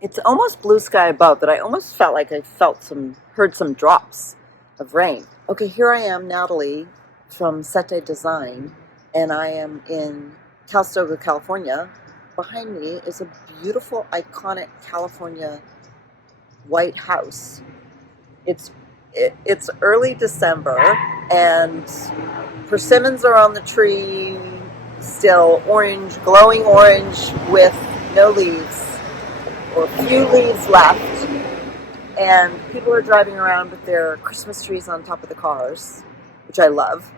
It's almost blue sky above, but I almost felt like I heard some drops of rain. Okay, here I am, Natalie from Sete Design, and I am in Calistoga, California. Behind me is a beautiful, iconic California white house. It's early December, and persimmons are on the tree, still orange, glowing orange with no leaves, or few leaves left, and people are driving around with their Christmas trees on top of the cars, which I love.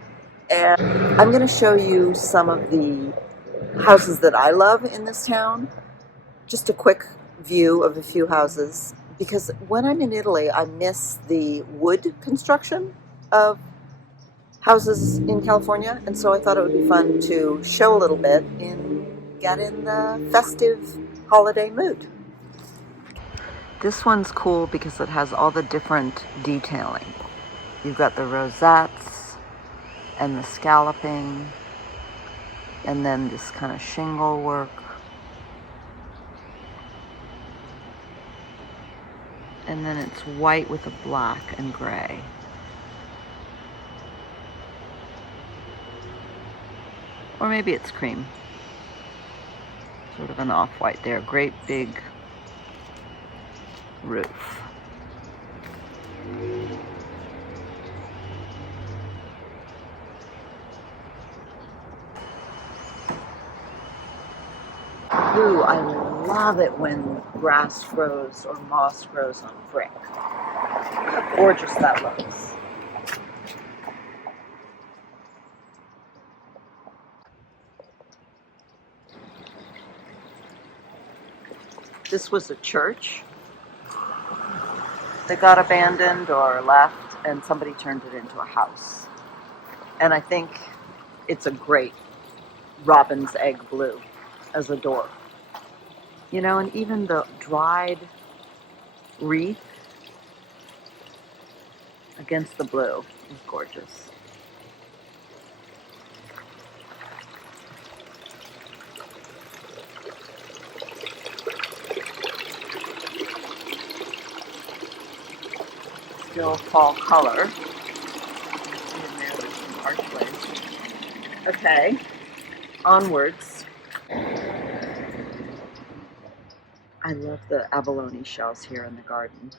And I'm going to show you some of the houses that I love in this town. Just a quick view of a few houses, because when I'm in Italy, I miss the wood construction of houses in California, and so I thought it would be fun to show a little bit and get in the festive holiday mood. This one's cool because it has all the different detailing. You've got the rosettes and the scalloping, and then this kind of shingle work. And then it's white with a black and gray. Or maybe it's cream. Sort of an off-white there. Great big roof. Ooh, I love it when grass grows or moss grows on brick. How gorgeous that looks. This was a church that got abandoned or left, and somebody turned it into a house. And I think it's a great robin's egg blue as a door. You know, and even the dried wreath against the blue is gorgeous. Still fall color. And there's some archways. Okay, onwards. I love the abalone shells here in the garden.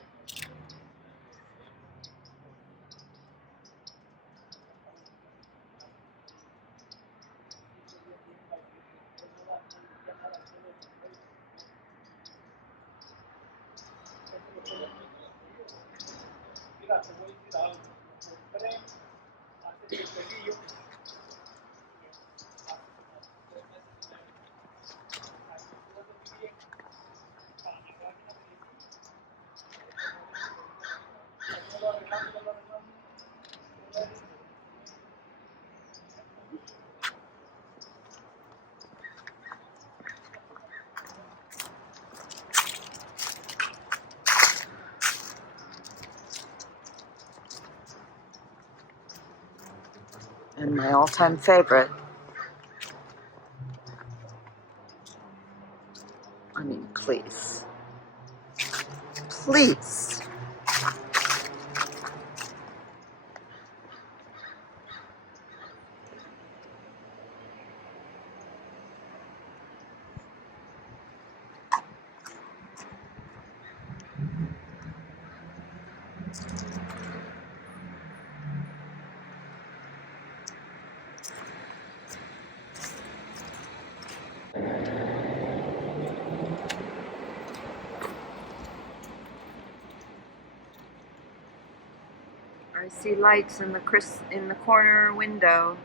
And my all-time favorite, I mean, please. Please. I see lights in the corner window.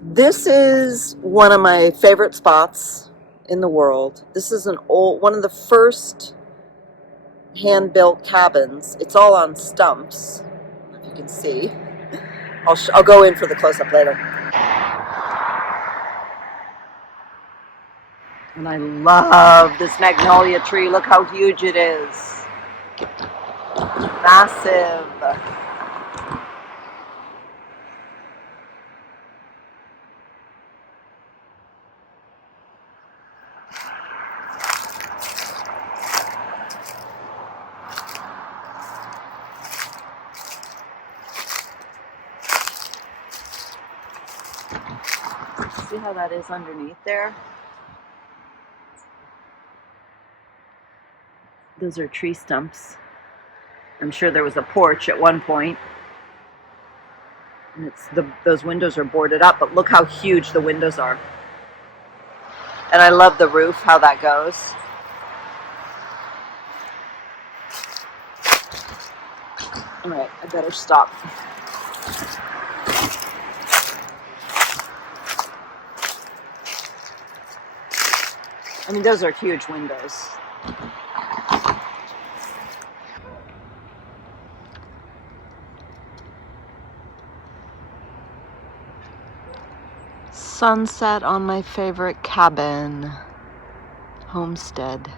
This is one of my favorite spots in the world. This is one of the first hand-built cabins. It's all on stumps, if you can see. I'll go in for the close-up later. And I love this magnolia tree. Look how huge it is. Massive. See how that is underneath there? Those are tree stumps. I'm sure there was a porch at one point. And those windows are boarded up, but look how huge the windows are. And I love the roof, how that goes. All right, I better stop. I mean, those are huge windows. Sunset on my favorite cabin, homestead.